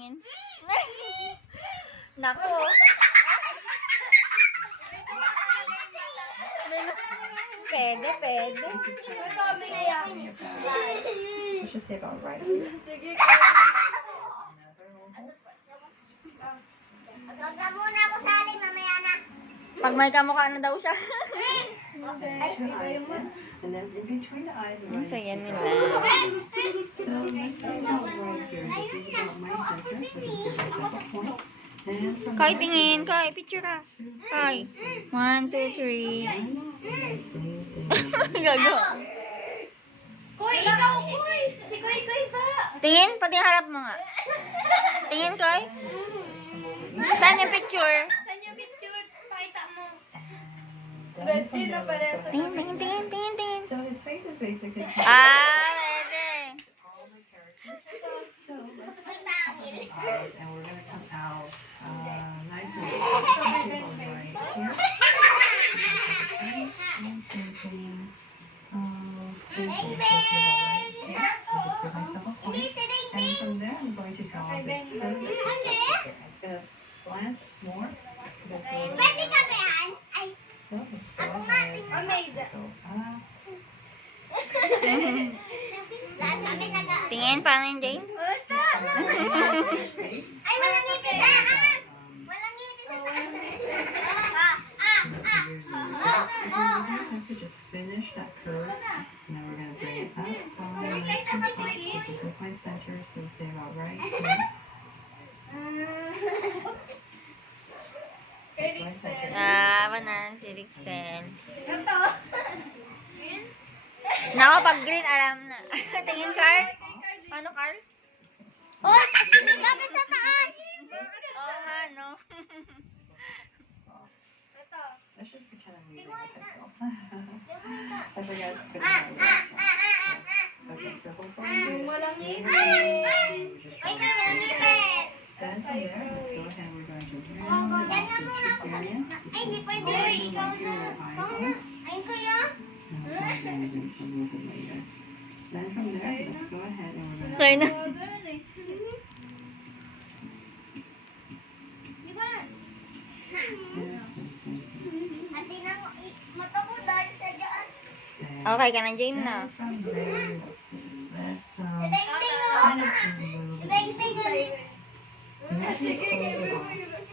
tingin. Nako. Pwede, pwede. Let's just say about right here. Magpapra muna ako sa alin, mamaya na. Pag may kamukha na daw siya. And then in between the eyes, we're Ang going saya to nila. So let's say about right here. This is about my center. I'll just give myself a point. And from Kai, there, tingin. Kai, picture ka. Kai. 1, 2, 3. same thing. Gago. Koy, ikaw, Koy! Si Koy ba? Tingin, pati harap mo nga. Tingin, Kai. Saan yung picture? Saan yung picture? Pakita mo. Then from there, let's go Tingin, tingin, tingin, tingin. So his face is basically Pwede. all my characters. So let's go his eyes, and we're gonna come out nice and simple right here. And same thing. Same thing. So simple right here. I'll just give myself a point. And from there, I'm going to draw this curve. It's gonna slant more. Because it's a little Pwede bit- ka ba yan? Ay, So let's go ahead. Go up. lahat kami naga... Tingin, paano yung James? Ay, walang ngipin na! Walang ngipin na! Just finish that curve. And then we're going to bring it up. Nice and flat. So this is my center. So say about right here. That's my center. Banana si Rixel. Nako, pag green, alam na. Tingin, Carl. Paano, Carl? Oh, bakit sa taas? Oo nga, no? Let's just pretend I'm using a pencil. I forgot to finish my work. Okay, so hopefully Walang this ngipin. just Ay, draw walang ngipin. Then from there, let's go ahead. We're going to round Yan off nga the muna cheek ako sa... area. Ay, hindi pwede. Ikaw na. Ikaw na. Ay, kuya. And we'll try to do this a little bit later. Then from there, let's go ahead and we're Kaya going na. to Di ba? Ati nang mata ko dahil sa dyan. Okay ka na, James, na. And from there, let's see. Let's Ibeng-ting o. kind of do a little bit. Ibeng-ting o.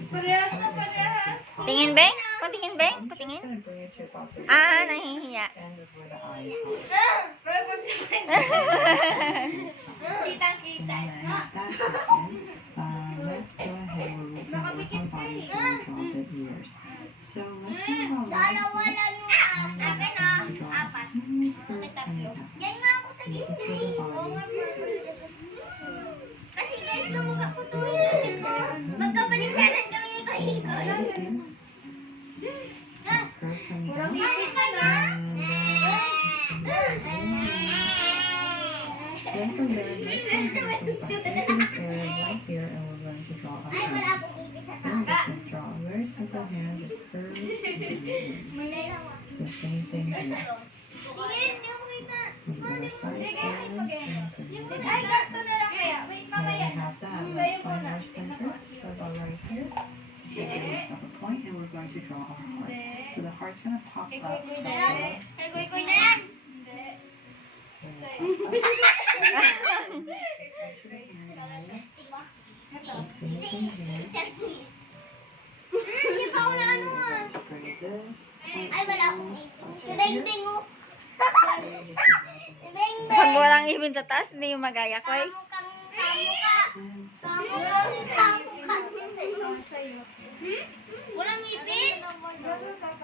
Parehas na parehas. Tingin, Beng? Patingin, Beng? Patingin? Just gonna bring it to about the Nahihiya. end of where the eyes are. Kitang-kita. And then that happened. Let's go ahead and we're gonna work on body and draw the ears. So let's go about Dalawa right lang yung here. akin To draw a apat. smooth curve coming down. Yan nga ako sa This is for the body. Kasi guys, lumukha ko to eh. Magkabaliktad kami ni Kuya. Curve coming down. Then from there, let's go ahead and put back into this area right here, and we're going to draw a Ay, wala hand. akong ibig sa So I'm just going to draw a very simple hand, just curve. So same thing here. Tingin, di ako kita. On the other side, Ay, and ganito na lang kaya. Wait, now we have that. Let's find our center. So about right here. So give yourself a point, and we're going to draw our heart. So the heart's going to pop up. Kuy na yan. Ay, kuy na yan. So same thing here. Hindi pa ako na ano ah. Bring this. Ay, wala akong ibig. Ibeng-ting o. Ibeng-ting. Pag walang ibin sa taas, hindi yung magaya ko eh. Kamukang sa'yo. Walang ngipin?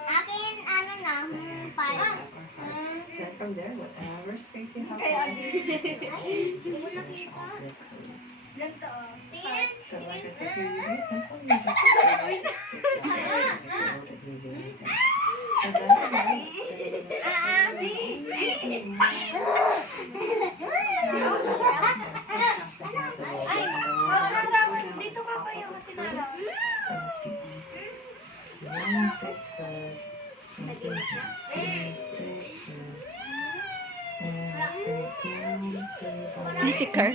Akin, ano na, pala. Then from there, whatever space you have Ay, left, hindi mo finish nakita. off your curve. Ganito. Tingin. So like I said, if you're using a pencil, you just make it a little bit easier right there. So then from there, let's get a little Dito ka kayo kasi naraw. one big curve, something big curve, and let's bring it down to about Si Carl.